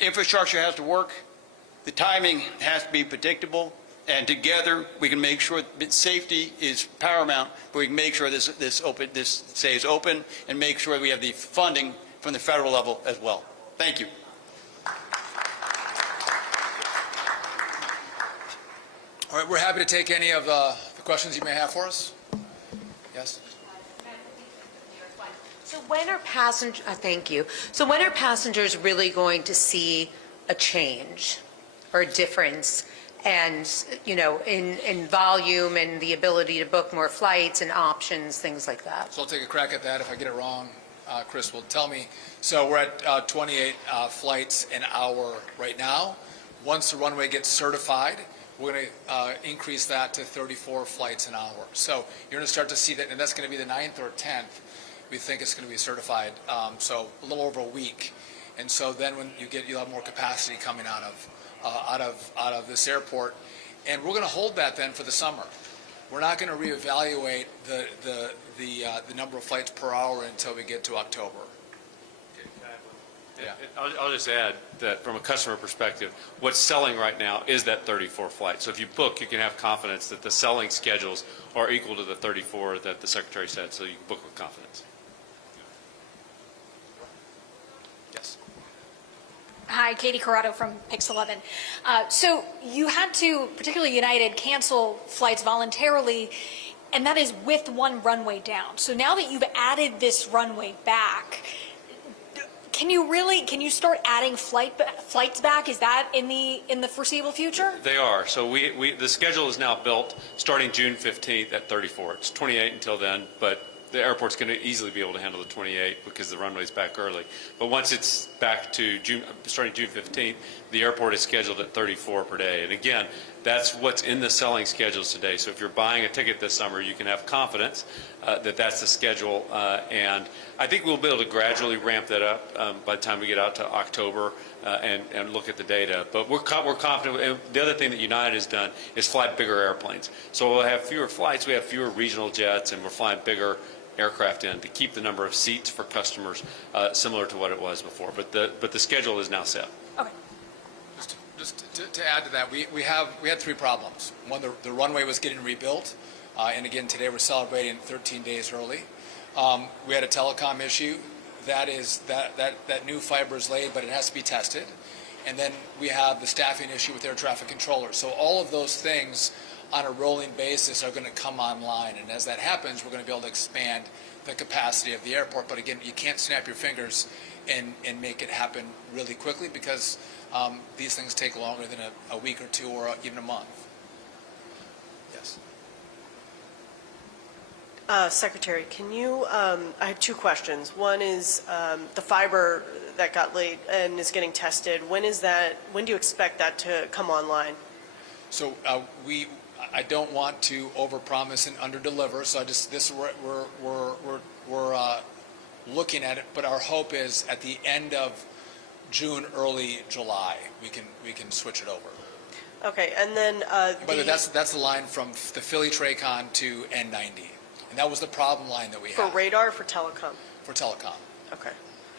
infrastructure has to work, the timing has to be predictable, and together we can make sure that safety is paramount, but we can make sure this stays open and make sure we have the funding from the federal level as well. Thank you. All right, we're happy to take any of the questions you may have for us. Yes? So when are thank you. So when are passengers really going to see a change or a difference and, you know, in volume and the ability to book more flights and options, things like that? So I'll take a crack at that. If I get it wrong, Chris will tell me. So we're at 28 flights an hour right now. Once the runway gets certified, we're going to increase that to 34 flights an hour. So you're going to start to see that, and that's going to be the 9th or 10th. We think it's going to be certified, so a little over a week. And so then when you'll have more capacity coming out of this airport, and we're going to hold that then for the summer. We're not going to reevaluate the number of flights per hour until we get to October. Yeah. I'll just add that from a customer perspective, what's selling right now is that 34 flight. So if you book, you can have confidence that the selling schedules are equal to the 34 that the Secretary said, so you can book with confidence. Yes. Hi, Katie Corrado from Pix 11. So you had to, particularly United, cancel flights voluntarily, and that is with one runway down. So now that you've added this runway back, can you start adding flights back? Is that in the foreseeable future? They are. So the schedule is now built starting June 15th at 34. It's 28 until then, but the airport's going to easily be able to handle the 28 because the runway's back early. But once it's back to starting June 15th, the airport is scheduled at 34 per day. And again, that's what's in the selling schedules today. So if you're buying a ticket this summer, you can have confidence that that's the schedule. And I think we'll be able to gradually ramp that up by the time we get out to October and look at the data. But we're confident. And the other thing that United has done is fly bigger airplanes. So we'll have fewer flights. We have fewer regional jets, and we're flying bigger aircraft in to keep the number of seats for customers similar to what it was before. But the schedule is now set. Okay. Just to add to that, we had three problems. One, the runway was getting rebuilt, and again today we're celebrating 13 days early. We had a telecom issue. That new fiber is laid, but it has to be tested. And then we have the staffing issue with air traffic controllers. So all of those things on a rolling basis are going to come online, and as that happens, we're going to be able to expand the capacity of the airport. But again, you can't snap your fingers and make it happen really quickly because these things take longer than a week or two or even a month. Yes. Secretary, can you, I have two questions. One is the fiber that got laid and is getting tested. When do you expect that to come online? So I don't want to overpromise and underdeliver. So we're looking at it, but our hope is at the end of June, early July, we can switch it over. Okay, and then but that's the line from the Philly Tracon to N90, and that was the problem line that we had. For radar or for telecom? For telecom. Okay.